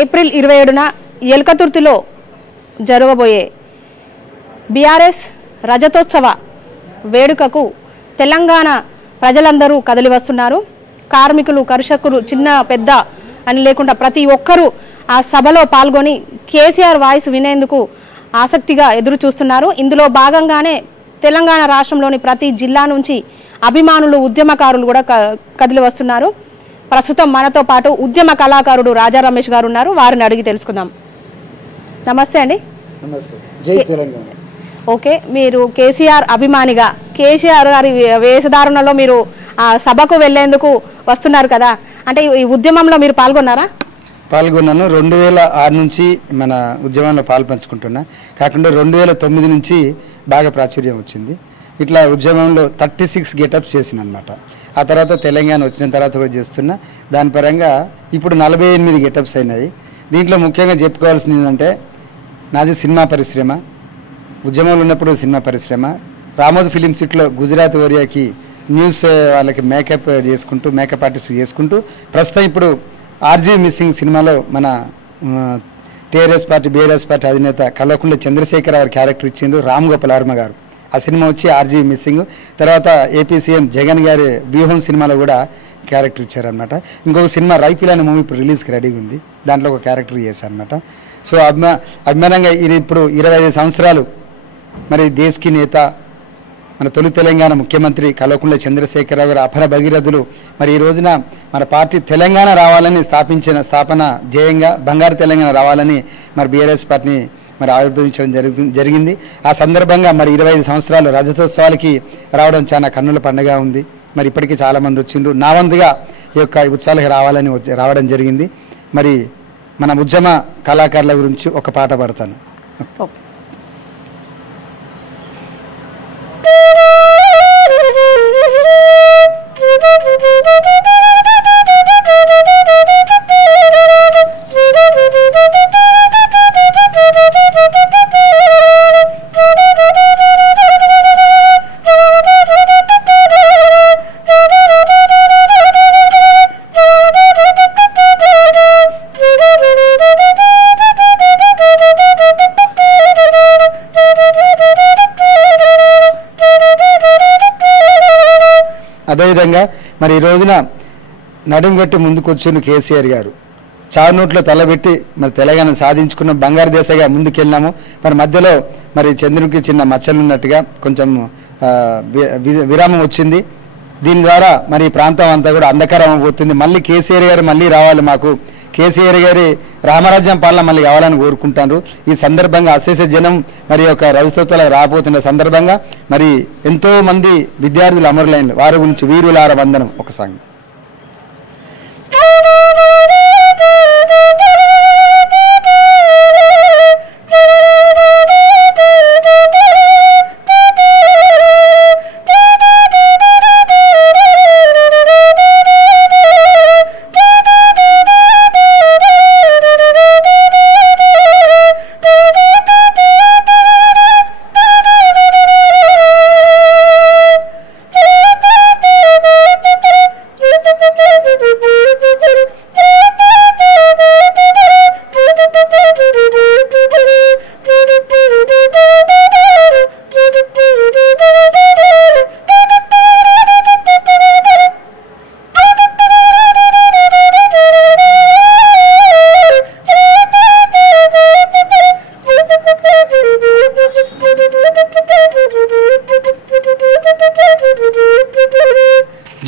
April 27న ఎల్కతుర్తిలో జరగబోయే BRS రజతోత్సవ వేడుకకు తెలంగాణ ప్రజలందరూ కదిలి వస్తున్నారు. కార్మికులు, కర్షకులు, చిన్న పెద్ద అని లేకుండా ప్రతి ఒక్కరూ ఆ సభలో పాల్గొని కేసీఆర్ వాయిస్ వినేందుకు ఆసక్తిగా ఎదురు చూస్తున్నారు. ఇందులో భాగంగానే తెలంగాణ రాష్ట్రంలోని ప్రతి జిల్లా నుంచి అభిమానులు, ఉద్యమకారులు కూడా కదిలి వస్తున్నారు. ప్రస్తుతం మనతో పాటు ఉద్యమ కళాకారుడు రాజా రమేష్ గారు ఉన్నారు. వారిని అడిగి తెలుసుకుందాం. నమస్తే అండి. నమస్తే. జై తెలంగాణ. ఓకే, మీరు కేసీఆర్ అభిమానిగా కేసీఆర్ గారి వేషధారణలో మీరు ఆ సభకు వెళ్లేందుకు వస్తున్నారు కదా, అంటే ఈ ఉద్యమంలో మీరు పాల్గొన్నారా? పాల్గొన్నాను. 2006 నుంచి మన ఉద్యమంలో పాల్పంచుకుంటున్నా. కాకుండా 2009 నుంచి బాగా ప్రాచుర్యం వచ్చింది. ఇట్లా ఉద్యమంలో 36 గెటప్స్ చేసిన అనమాట. ఆ తర్వాత తెలంగాణ వచ్చిన తర్వాత కూడా చేస్తున్నా. దాని పరంగా ఇప్పుడు 48 గెటప్స్ అయినాయి. దీంట్లో ముఖ్యంగా చెప్పుకోవాల్సింది ఏంటంటే, నాది సినిమా పరిశ్రమ. ఉద్యమంలో ఉన్నప్పుడు సినిమా పరిశ్రమ. రామోజీ ఫిలిం సిటీలో గుజరాత్ ఏరియాకి న్యూస్ వాళ్ళకి మేకప్ చేసుకుంటూ, మేకప్ ఆర్టిస్ట్ చేసుకుంటూ, ప్రస్తుతం ఇప్పుడు ఆర్జీ మిస్సింగ్ సినిమాలో మన టీఆర్ఎస్ పార్టీ, బీఆర్ఎస్ పార్టీ అధినేత కల్వకుంట్ల చంద్రశేఖర్ గారు క్యారెక్టర్ ఇచ్చిండ్రు, రామ్ గోపాల్ వర్మ గారు. ఆ సినిమా వచ్చి ఆర్జీ మిస్సింగ్. తర్వాత ఏపీ సీఎం జగన్ గారి వ్యూహం సినిమాలో కూడా క్యారెక్టర్ ఇచ్చారనమాట. ఇంకొక సినిమా రైఫిల్ అనే మూవీ ఇప్పుడు రిలీజ్కి రెడీగా ఉంది, దాంట్లో ఒక క్యారెక్టర్ చేశారనమాట. సో అభిమానంగా ఇది ఇప్పుడు 25 సంవత్సరాలు మరి దేశ్కి నేత, మన తొలి తెలంగాణ ముఖ్యమంత్రి కల్వకుంట్ల చంద్రశేఖరరావు గారు అపర భగీరథులు మరి ఈ రోజున మన పార్టీ తెలంగాణ రావాలని స్థాపన ధ్యేయంగా బంగారు తెలంగాణ రావాలని మరి బీఆర్ఎస్ పార్టీని మరి ఆవిర్భవించడం జరిగింది. ఆ సందర్భంగా మరి 25 సంవత్సరాలు రజతోత్సవాలకి రావడం చాలా కన్నుల పండుగ ఉంది. మరి ఇప్పటికీ చాలామంది వచ్చిండ్రు. నా వంతుగా ఈ యొక్క ఉత్సవాలకు రావడం జరిగింది. మరి మన ఉద్యమ కళాకారుల గురించి ఒక పాట పాడతాను. అదేవిధంగా మరి ఈ రోజున నడుంగట్టి ముందుకొచ్చిన కేసీఆర్ గారు చారునోట్లో తలబెట్టి మరి తెలంగాణ సాధించుకున్న బంగారు దేశగా ముందుకెళ్ళినాము. మరి మధ్యలో మరి చంద్రునికి చిన్న మచ్చలు ఉన్నట్టుగా కొంచెం విరామం వచ్చింది. దీని ద్వారా మరి ఈ ప్రాంతం అంతా కూడా అంధకారం అయిపోతుంది. మళ్ళీ కేసీఆర్ గారు మళ్ళీ రావాలి, మాకు కేసీఆర్ గారి రామరాజ్యం పాలన మళ్ళీ కావాలని కోరుకుంటారు. ఈ సందర్భంగా అశేష జనం మరి ఒక రజతోత్సవాలకు రాబోతున్న సందర్భంగా మరి ఎంతో మంది విద్యార్థులు అమరులైన వారి గురించి వీరులార వందనం ఒక సాంగ్.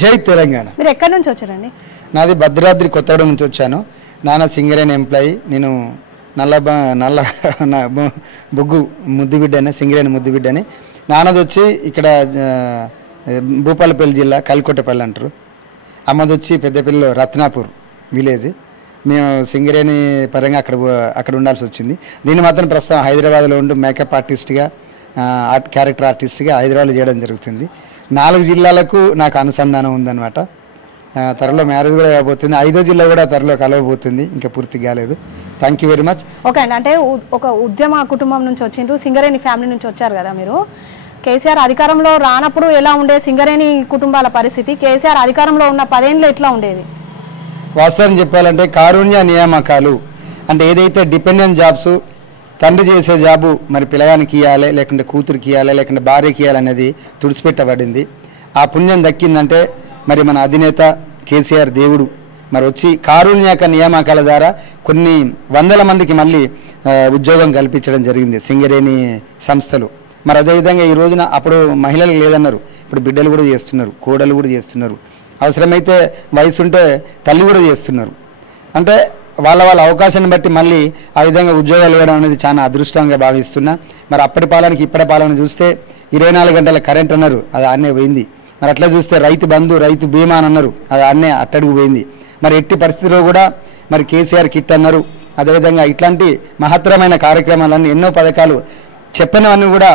జై తెలంగాణ. మీరు ఎక్కడి నుంచి వచ్చారండి? నాది భద్రాద్రి కొత్తగూడెం నుంచి వచ్చాను. నాన్న సింగరేణి ఎంప్లాయీ. నేను నల్ల బొగ్గు ముద్దుబిడ్డని, సింగరేణి ముద్దుబిడ్డని. నాన్నది వచ్చి ఇక్కడ భూపాలపల్లి జిల్లా కల్కొట్టపల్లి అంటారు. అమ్మది వచ్చి పెద్దపల్లిలో రత్నాపూర్ విలేజ్. మేము సింగరేణి పరంగా అక్కడ ఉండాల్సి వచ్చింది. నేను మాత్రం ప్రస్తుతం హైదరాబాద్లో ఉండి మేకప్ ఆర్టిస్ట్గా, క్యారెక్టర్ ఆర్టిస్ట్గా హైదరాబాద్లో చేయడం జరుగుతుంది. 4 జిల్లాలకు నాకు అనుసంధానం ఉందన్నమాట. త్వరలో మ్యారేజ్ కూడా అయిపోతుంది. 5వ జిల్లా కూడా త్వరలో కలవబోతుంది, ఇంకా పూర్తి కాలేదు. Thank you very much. Okay అండి, అంటే ఒక ఉద్యమ కుటుంబం నుంచి వచ్చిండ్రు, సింగరేణి ఫ్యామిలీ నుంచి వచ్చారు కదా మీరు. కేసీఆర్ అధికారంలో రానప్పుడు ఎలా ఉండే సింగరేణి కుటుంబాల పరిస్థితి, కేసీఆర్ అధికారంలో ఉన్న 10 ఏళ్ళు ఎట్లా ఉండేది? వాస్తవం చెప్పాలంటే కారుణ్య నియామకాలు అంటే ఏదైతే డిపెండెంట్ జాబ్స్ తండ్రి చేసే జాబు మరి పిల్లగానికి ఇవ్వాలి, లేకుంటే కూతురికి ఇవ్వాలి, లేకుంటే భార్యకి ఇవ్వాలి అనేది తుడిచిపెట్టబడింది. ఆ పుణ్యం దక్కిందంటే మరి మన అధినేత కేసీఆర్ దేవుడు మరి వచ్చి కారుణ్యక నియామకాల ద్వారా కొన్ని వందల మందికి మళ్ళీ ఉద్యోగం కల్పించడం జరిగింది సింగరేణి సంస్థలు. మరి అదేవిధంగా ఈ రోజున అప్పుడు మహిళలు లేదన్నారు, ఇప్పుడు బిడ్డలు కూడా చేస్తున్నారు, కోడలు కూడా చేస్తున్నారు, అవసరమైతే వయసు ఉంటే తల్లి కూడా చేస్తున్నారు. అంటే వాళ్ళ అవకాశాన్ని బట్టి మళ్ళీ ఆ విధంగా ఉద్యోగాలు ఇవ్వడం అనేది చాలా అదృష్టంగా భావిస్తున్నా. మరి అప్పటి పాలనకి ఇప్పటి పాలన చూస్తే 24 గంటల కరెంట్ అన్నారు, అది ఆన్నే పోయింది. మరి అట్లా చూస్తే రైతు బంధు రైతు బీమా అని అన్నారు, అది ఆన్నే అట్టడుగు పోయింది. మరి ఎట్టి పరిస్థితిలో కూడా మరి కేసీఆర్ కిట్ అన్నారు. అదేవిధంగా ఇట్లాంటి మహత్తరమైన కార్యక్రమాలన్నీ ఎన్నో పథకాలు చెప్పినవన్నీ కూడా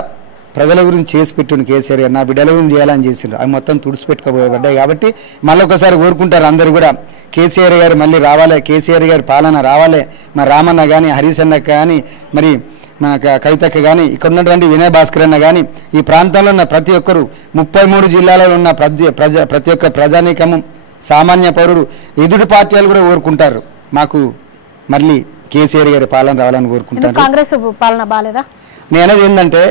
ప్రజల గురించి చేసి పెట్టుండి కేసీఆర్ గారు, నా బిడ్డల గురించి చేయాలని చేసిండ్రు, అవి మొత్తం తుడిచిపెట్టుకోబోయబడ్డాయి. కాబట్టి మళ్ళీ ఒకసారి కోరుకుంటారు అందరూ కూడా కేసీఆర్ గారు మళ్ళీ రావాలి, కేసీఆర్ గారి పాలన రావాలి. మరి రామన్న కానీ, హరీష్ అన్న కానీ, మరి మన కవితక్క కానీ, ఇక్కడ ఉన్నటువంటి వినయ్ భాస్కర్ అన్న కానీ, ఈ ప్రాంతంలో ఉన్న ప్రతి ఒక్కరు 33 జిల్లాలలో ఉన్న ప్రతి ఒక్క ప్రజానీకము సామాన్య పౌరుడు ఎదుటి పార్టీలు కూడా కోరుకుంటారు మాకు మళ్ళీ కేసీఆర్ గారి పాలన రావాలని కోరుకుంటారు. కాంగ్రెస్ పాలన బాలేదా? నేను అనేది ఏంటంటే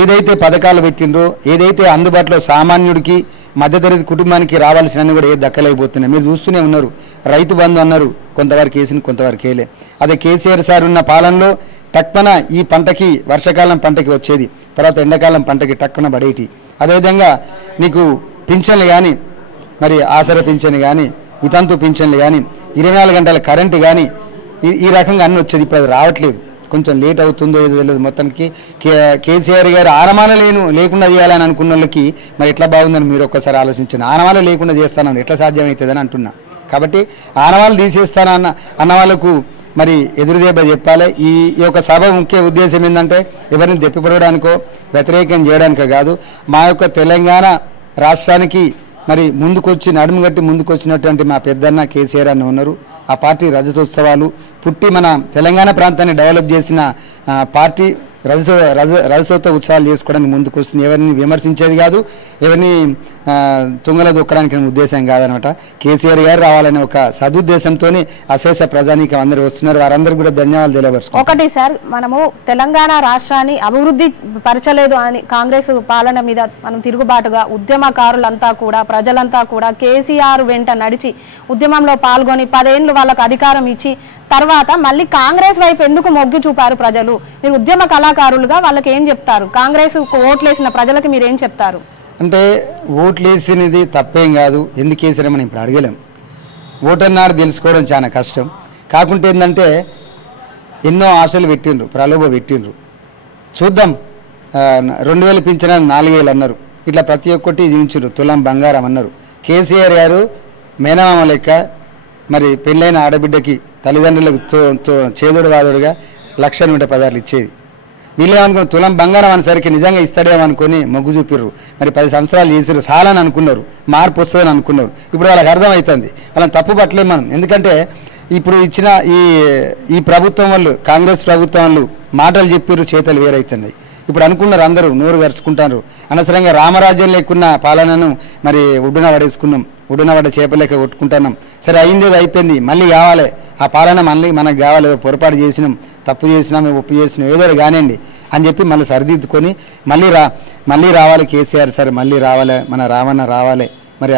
ఏదైతే పథకాలు పెట్టిండ్రో, ఏదైతే అందుబాటులో సామాన్యుడికి మధ్యతరగతి కుటుంబానికి రావాల్సినవి కూడా దక్కలేకపోతున్నాయి. మీరు చూస్తూనే ఉన్నారు. రైతు బంధు అన్నారు, కొంతవరకు వేసింది, కొంతవరకు వేయలే. అదే కేసీఆర్ సార్ ఉన్న పాలనలో టక్కున ఈ పంటకి వర్షాకాలం పంటకి వచ్చేది, తర్వాత ఎండాకాలం పంటకి టక్కున పడేటి. అదేవిధంగా నీకు పింఛన్లు కానీ, మరి ఆసర పింఛన్ కానీ, వితంతు పింఛన్లు కానీ, 24 గంటల కరెంటు కానీ, ఈ రకంగా అన్నీ వచ్చేది. ఇప్పుడు అది రావట్లేదు, కొంచెం లేట్ అవుతుందో ఏదో తెలియదు. మొత్తానికి కేసీఆర్ గారు ఆనమాల లేకుండా చేయాలని అనుకున్న వాళ్ళకి మరి ఎట్లా బాగుందని మీరు ఒక్కసారి ఆలోచించండి. ఆనమాల లేకుండా చేస్తానని ఎట్లా సాధ్యమవుతుందని అంటున్నా. కాబట్టి ఆనవాళ్ళు తీసేస్తానన్న అన్న వాళ్ళకు మరి ఎదురుదెబ్బ చెప్పాలి. ఈ యొక్క సభ ముఖ్య ఉద్దేశం ఏంటంటే ఎవరిని దెప్పిపడడానికో వ్యతిరేకం చేయడానికో కాదు. మా యొక్క తెలంగాణ రాష్ట్రానికి మరి ముందుకొచ్చి నడుము కట్టి ముందుకొచ్చినటువంటి మా పెద్దన్న కేసీఆర్ అన్న ఉన్నారు. ఆ పార్టీ రజతోత్సవాలు పుట్టి మన తెలంగాణ ప్రాంతాన్ని డెవలప్ చేసిన పార్టీ రజతోత్సవ ఉత్సవాలు చేసుకోవడానికి ముందుకు వస్తుంది. ఎవరిని విమర్శించేది కాదు, ఎవరిని తుంగలో దొక్కడానికి ఉద్దేశం కాదనమాట. కేసీఆర్ గారు రావాలనే ఒక సదుద్దేశంతో అశేష ప్రజానీకం అందరూ వస్తున్నారు. వారందరూ కూడా ధన్యవాదాలు తెలియపరుచుకుంటున్నాం. ఒకటి సార్, మనము తెలంగాణ రాష్ట్రాన్ని అభివృద్ధి పరచలేదు అని కాంగ్రెస్ పాలన మీద మనం తిరుగుబాటుగా ఉద్యమకారులంతా కూడా ప్రజలంతా కూడా కేసీఆర్ వెంట నడిచి ఉద్యమంలో పాల్గొని 10 ఏళ్ళు వాళ్ళకు అధికారం ఇచ్చి తర్వాత మళ్ళీ కాంగ్రెస్ వైపు ఎందుకు మొగ్గు చూపారు ప్రజలు? మీరు ఉద్యమ కళాకారులుగా వాళ్ళకి ఏం చెప్తారు? కాంగ్రెస్ ఓట్లేసిన ప్రజలకు మీరు ఏం చెప్తారు? అంటే ఓట్లేసినది తప్పేం కాదు, ఎందుకు వేసారని మనం ఇప్పుడు అడగలేం. ఓటన్నాడు తెలుసుకోవడం చాలా కష్టం. కాకుంటే ఏంటంటే ఎన్నో ఆశలు పెట్టిండ్రు, ప్రలోభ పెట్టిండ్రు. చూద్దాం, 2000 పింఛన 4000 అన్నారు, ఇట్లా ప్రతి ఒక్కటి చూపించారు. తులం బంగారం అన్నారు. కేసీఆర్ గారు మేనమామ లెక్క మరి పెళ్ళైన ఆడబిడ్డకి తల్లిదండ్రులకు చేదుడు వాదుడుగా 1,116,000 ఇచ్చేది. వీళ్ళేమనుకున్నారు, తులం బంగారం అనేసరికి నిజంగా ఇస్తాడేమో అనుకొని మొగ్గు చూపిర్రు. మరి 10 సంవత్సరాలు చేసారు, చాలని అనుకున్నారు, మార్పు వస్తుందని అనుకున్నారు. ఇప్పుడు వాళ్ళకి అర్థమవుతుంది, వాళ్ళని తప్పు పట్టలేము మనం. ఎందుకంటే ఇప్పుడు ఇచ్చిన ఈ ప్రభుత్వం వాళ్ళు, కాంగ్రెస్ ప్రభుత్వం వాళ్ళు మాటలు చెప్పిర్రు, చేతలు వేరైతున్నాయి. ఇప్పుడు అనుకున్నారు అందరూ, నోరు గరుచుకుంటారు. అనవసరంగా రామరాజ్యం లేకున్న పాలనను మరి ఒడ్డున పడేసుకున్నాం, ఒడ్డున పడ్డ చేపలేక కొట్టుకుంటున్నాం. సరే అయింది, అయిపోయింది, మళ్ళీ కావాలి ఆ పాలన, మళ్ళీ మనకు కావాలి. పొరపాటు చేసినాం, తప్పు చేసినాం, ఒప్పు చేసినాం, ఏదో కానివ్వండి అని చెప్పి మళ్ళీ సరిదిద్దుకొని మళ్ళీ రావాలి కేసీఆర్ సార్, మళ్ళీ రావాలి, మన రామన్న రావాలి. మరి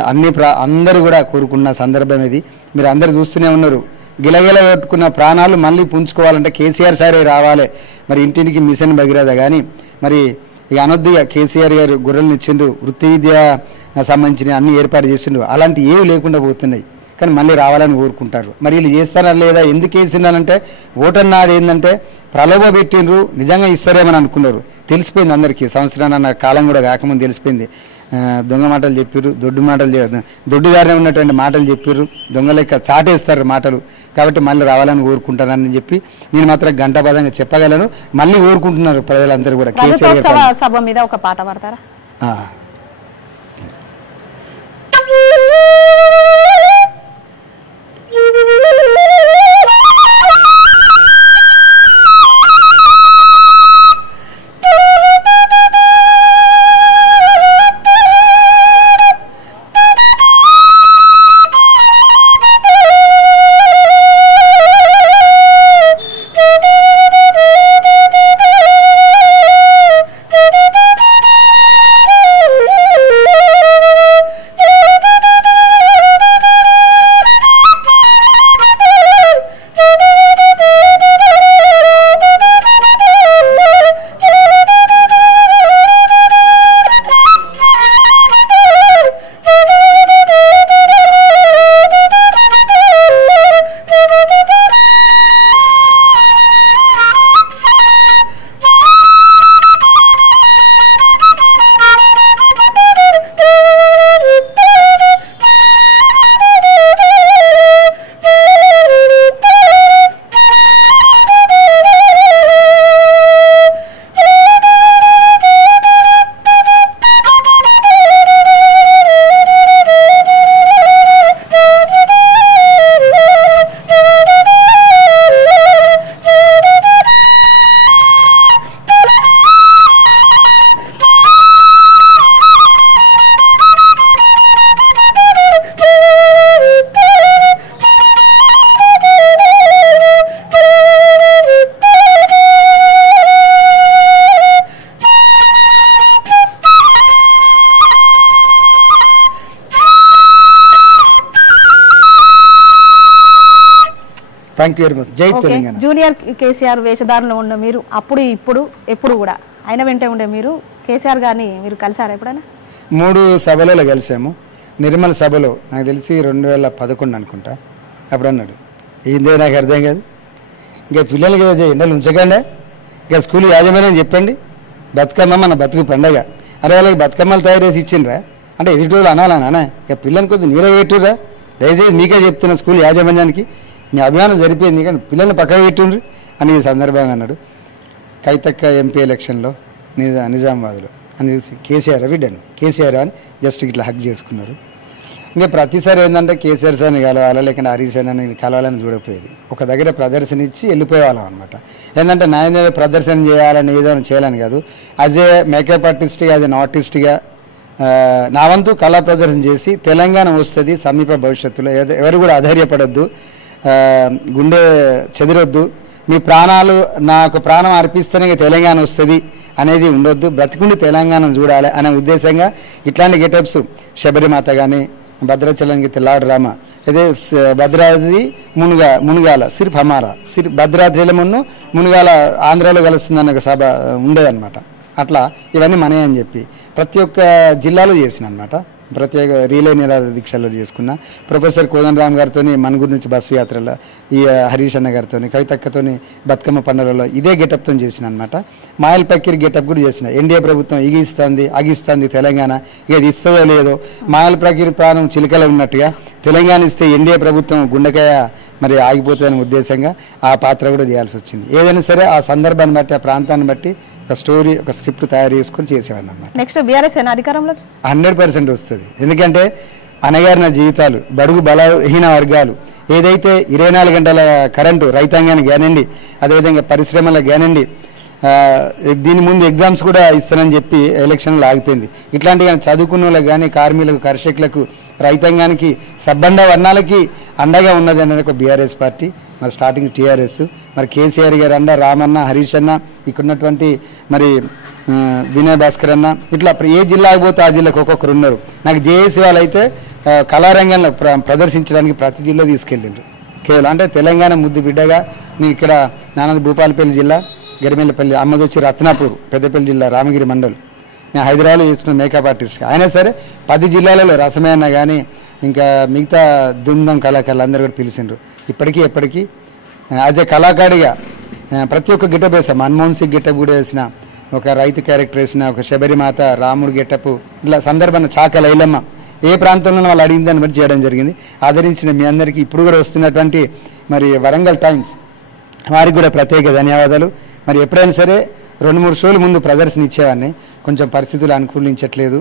అందరూ కూడా కోరుకున్న సందర్భం ఇది. మీరు అందరూ చూస్తూనే ఉన్నారు. గిలగిల కొట్టుకున్న ప్రాణాలు మళ్ళీ పుంజుకోవాలంటే కేసీఆర్ సారే రావాలి. మరి ఇంటింటికి మిషన్ భగీరథ కానీ, మరి ఇక అనొద్దుగా కేసీఆర్ గారు గొర్రెలను ఇచ్చిండ్రు, వృత్తి విద్య సంబంధించిన అన్ని ఏర్పాటు చేసిండ్రు. అలాంటి ఏవి లేకుండా పోతున్నాయి, కానీ మళ్ళీ రావాలని కోరుకుంటారు. మరి వీళ్ళు చేస్తారా లేదా, ఎందుకు వేసిండాలంటే ఓటన్నారు ఏంటంటే ప్రలోభ పెట్టిండ్రు, నిజంగా ఇస్తారేమని అనుకున్నారు. తెలిసిపోయింది అందరికీ, సంవత్సరాన్న కాలం కూడా కాకముందు తెలిసిపోయింది. దొంగ మాటలు చెప్పిర్రు, దొడ్డుదారిన ఉన్నటువంటి మాటలు చెప్పిర్రు, దొంగ లెక్క చాటేస్తారు మాటలు. కాబట్టి మళ్ళీ రావాలని కోరుకుంటారని చెప్పి నేను మాత్రం గంటాపదంగా చెప్పగలను. మళ్ళీ కోరుకుంటున్నారు ప్రజలందరూ కూడా. కేసీఆర్ సభ మీద ఒక పాట పాడతారా? Thank you very much. జై తెలంగాణ. జూనియర్ కేసీఆర్ వేషధారణలో ఉన్న మీరు అప్పుడు ఇప్పుడు ఎప్పుడు కూడా ఆయన వెంటే ఉండే మీరు కేసీఆర్ గారిని మీరు కలిసారా ఎప్పుడైనా? 3 సభలలో కలిసాము. నిర్మల సభలో నాకు తెలిసి 2011 అనుకుంటా. అప్పుడు అన్నాడు ఏందే నాకు అర్థం కాదు, ఇంకా పిల్లలకి ఎండలు ఉంచకండి, ఇంకా స్కూల్ యాజమాన్యం చెప్పండి, బతుకమ్మ మన బతుకు పండగ, అరే వాళ్ళకి బతుకమ్మలు తయారు చేసి ఇచ్చిండ్రా అంటే ఎదుటి వాళ్ళు అనాలనా, ఇక పిల్లల్ని కొద్దిగా నీడ పెట్టుర్రా, దయచేసి మీకే చెప్తున్నా స్కూల్ యాజమాన్యానికి మీ అభిమానం సరిపోయింది కానీ పిల్లల్ని పక్కకు పెట్టుండ్రు అని ఈ సందర్భంగా అన్నాడు. కవితక్క ఎంపీ ఎలక్షన్లో నిజామాబాద్లో అని చూసి కేసీఆర్ బిడ్డను కేసీఆర్ అని జస్ట్ ఇట్లా హక్ చేసుకున్నారు. ఇంకా ప్రతిసారి ఏంటంటే కేసీఆర్ సార్ని కలవాలా లేకుంటే హరీష్ అని కలవాలని చూడకపోయేది. ఒక దగ్గర ప్రదర్శన ఇచ్చి వెళ్ళిపోయేవాళ్ళం అనమాట. ఏంటంటే నా ఏదో ప్రదర్శన చేయాలని ఏదో చేయాలని కాదు, యాజ్ ఏ మేకప్ ఆర్టిస్ట్గా యాజ్ ఎన్ ఆర్టిస్ట్గా నా వంతు కళా ప్రదర్శన చేసి తెలంగాణ వస్తుంది సమీప భవిష్యత్తులో. ఎవరు కూడా అధైర్యపడొద్దు, గుండె చెదిరొద్దు, మీ ప్రాణాలు నాకు ప్రాణం అర్పిస్తేనే తెలంగాణ వస్తుంది అనేది ఉండొద్దు, బ్రతికుండి తెలంగాణను చూడాలి అనే ఉద్దేశంగా ఇట్లాంటి గెటప్స్ శబరిమాత కానీ భద్రాచలానికి తెల్లాడు రామ అదే భద్రాద్రి మునుగాల సిర్ఫ్ హమారా భద్రాచలమును మునుగాల ఆంధ్రాలో కలుస్తుందన్న ఒక సభ ఉండేదన్నమాట. అట్లా ఇవన్నీ మనే అని చెప్పి ప్రతి ఒక్క జిల్లాలో చేసిన అనమాట. ప్రత్యేక రీలే నిరాహార దీక్షల్లో చేసుకున్న ప్రొఫెసర్ కోదండరామ్ గారితో మనుగురు నుంచి బస్సు యాత్రలో, ఈ హరీష్ అన్న గారితో కవితక్కతో బతుకమ్మ పండుగలలో ఇదే గెటప్తో చేసిన అనమాట. మాయల్ పక్కీర్ గెటప్ కూడా చేసిన. ఎన్డీఏ ప్రభుత్వం అగిస్తుంది తెలంగాణ, ఇక అది ఇస్తుందో లేదో, మాయల్ పక్కీర్ ప్రాణం చిలుకలో ఉన్నట్టుగా తెలంగాణ ఇస్తే ఎన్డీఏ ప్రభుత్వం గుండెకాయ మరి ఆగిపోతుందనే ఉద్దేశంగా ఆ పాత్ర కూడా చేయాల్సి వచ్చింది. ఏదైనా సరే ఆ సందర్భాన్ని బట్టి ఆ ప్రాంతాన్ని బట్టి ఒక స్టోరీ ఒక స్క్రిప్ట్ తయారు చేసుకొని చేసేవాడిని అన్నమాట. నెక్స్ట్ బీఆర్ఎస్ అధికారంలో 100% వస్తుంది. ఎందుకంటే అనగారిన జీవితాలు, బడుగు బలహీన వర్గాలు, ఏదైతే 24 గంటల కరెంటు రైతాంగానికి కానివ్వండి, అదేవిధంగా పరిశ్రమలకు కానివ్వండి, దీని ముందు ఎగ్జామ్స్ కూడా ఇస్తానని చెప్పి ఎలక్షన్లో ఆగిపోయింది. ఇట్లాంటి చదువుకున్న వాళ్ళకి కానీ కార్మికులకు కర్షకులకు రైతాంగానికి సబ్బండ వర్ణాలకి అండగా ఉన్నది అనేది ఒక బీఆర్ఎస్ పార్టీ. మరి స్టార్టింగ్ టీఆర్ఎస్, మరి కేసీఆర్ గారు అండ, రామన్న, హరీష్ అన్న, ఇక్కడున్నటువంటి మరి వినయ్ భాస్కర్ అన్న, ఇట్లా ఏ జిల్లాకు పోతే ఆ జిల్లాకు ఒక్కొక్కరు ఉన్నారు. నాకు జేఏసీ వాళ్ళు అయితే కళారంగంలో ప్రదర్శించడానికి ప్రతి జిల్లా తీసుకెళ్ళిండ్రు. కేవలం అంటే తెలంగాణ ముద్దు బిడ్డగా నేను ఇక్కడ నానంద భూపాలపల్లి జిల్లా గరిమెల్లపల్లి, అమ్మది వచ్చి రత్నాపూర్ పెద్దపల్లి జిల్లా రామగిరి మండల్, నేను హైదరాబాద్లో చేసుకున్న మేకప్ ఆర్టిస్ట్గా. అయినా సరే 10 జిల్లాలలో రసమేన్న కానీ ఇంకా మిగతా దుమ్దం కళాకారులు అందరూ కూడా పిలిచిండ్రు. ఇప్పటికీ ఎప్పటికీ యాజ్ ఏ కళాకారుడిగా ప్రతి ఒక్క గెటప్ వేసాం. మన్మోహన్ సింగ్ గెటప్ కూడా వేసిన, ఒక రైతు క్యారెక్టర్ వేసిన, ఒక శబరిమాత, రాముడు గెటప్, ఇట్లా సందర్భాన్ని చాక లైలమ్మ ఏ ప్రాంతంలో వాళ్ళు అడిగిన దాన్ని బట్టి చేయడం జరిగింది. ఆదరించిన మీ అందరికీ ఇప్పుడు కూడా వస్తున్నటువంటి మరి వరంగల్ టైమ్స్ వారికి కూడా ప్రత్యేక ధన్యవాదాలు. మరి ఎప్పుడైనా సరే 2-3 షోలు ముందు ప్రదర్శన ఇచ్చేవాడిని, కొంచెం పరిస్థితులు అనుకూలించట్లేదు.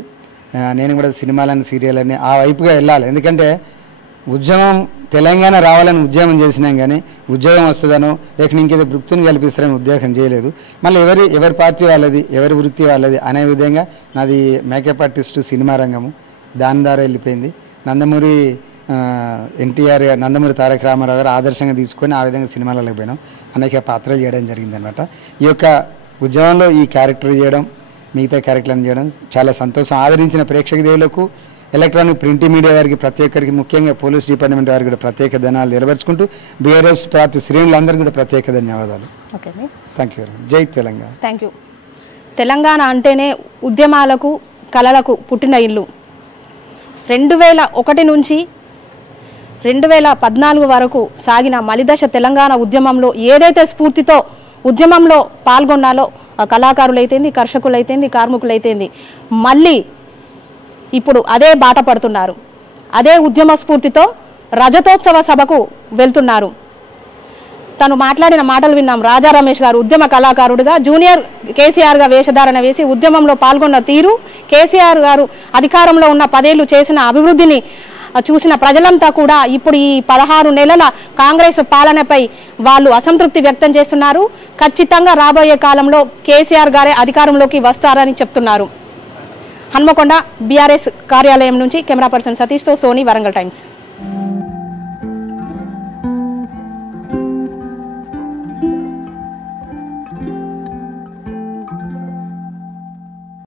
నేను కూడా సినిమాలని సీరియళ్ళని ఆ వైపుగా వెళ్ళాలి. ఎందుకంటే ఉద్యమం తెలంగాణ రావాలని ఉద్యమం చేసినాం కానీ ఉద్యోగం వస్తుందనో లేక ఇంకేదో వృత్తిని కల్పిస్తారని ఉద్యోగం చేయలేదు. మళ్ళీ ఎవరి పార్టీ వాళ్ళది, ఎవరి వృత్తి వాళ్ళది అనే విధంగా నాది మేకప్ ఆర్టిస్టు సినిమా రంగము దాని ద్వారా వెళ్ళిపోయింది. నందమూరి ఎన్టీఆర్, నందమూరి తారక రామారావు గారు ఆదర్శంగా తీసుకొని ఆ విధంగా సినిమాలకు పోయినాం. అనేక పాత్రలు చేయడం జరిగిందనమాట. ఈ యొక్క ఉద్యమంలో ఈ క్యారెక్టర్ చేయడం, మిగతా క్యారెక్టర్లను చేయడం చాలా సంతోషం. ఆదరించిన ప్రేక్షక దేవులకు, ఎలక్ట్రానిక్ ప్రింట్ మీడియా వారికి ప్రతి ఒక్కరికి, ముఖ్యంగా పోలీస్ డిపార్ట్మెంట్ వారికి కూడా ప్రత్యేక ధన్యవాదాలు నిలబెట్టుకుంటూ బీఆర్ఎస్ పార్టీ శ్రేణులందరికీ కూడా ప్రత్యేక ధన్యవాదాలు. Okay, thank you. జై తెలంగాణ. Thank you. తెలంగాణ అంటేనే ఉద్యమాలకు, కళలకు పుట్టిన ఇల్లు. 2001 నుంచి 2014 వరకు సాగిన మలిదశ తెలంగాణ ఉద్యమంలో ఏదైతే స్ఫూర్తితో ఉద్యమంలో పాల్గొన్నాలో కళాకారులైతేంది, కర్షకులైతేంది, కార్మికులైతేంది మళ్ళీ ఇప్పుడు అదే బాట పడుతున్నారు. అదే ఉద్యమ స్ఫూర్తితో రజతోత్సవ సభకు వెళ్తున్నారు. తను మాట్లాడిన మాటలు విన్నాం. రాజా రమేష్ గారు ఉద్యమ కళాకారుడిగా జూనియర్ కేసీఆర్గా వేషధారణ వేసి ఉద్యమంలో పాల్గొన్న తీరు, కేసీఆర్ గారు అధికారంలో ఉన్న 10 ఏళ్ళు చేసిన అభివృద్ధిని చూసిన ప్రజలంతా కూడా ఇప్పుడు ఈ 16 నెలల కాంగ్రెస్ పాలనపై వాళ్ళు అసంతృప్తి వ్యక్తం చేస్తున్నారు. ఖచ్చితంగా రాబోయే కాలంలో కేసీఆర్ గారే అధికారంలోకి వస్తారని చెప్తున్నారు. హన్మకొండ బీఆర్ఎస్ కార్యాలయం నుంచి కెమెరా పర్సన్ సతీష్తో సోనీ, వరంగల్ టైమ్స్.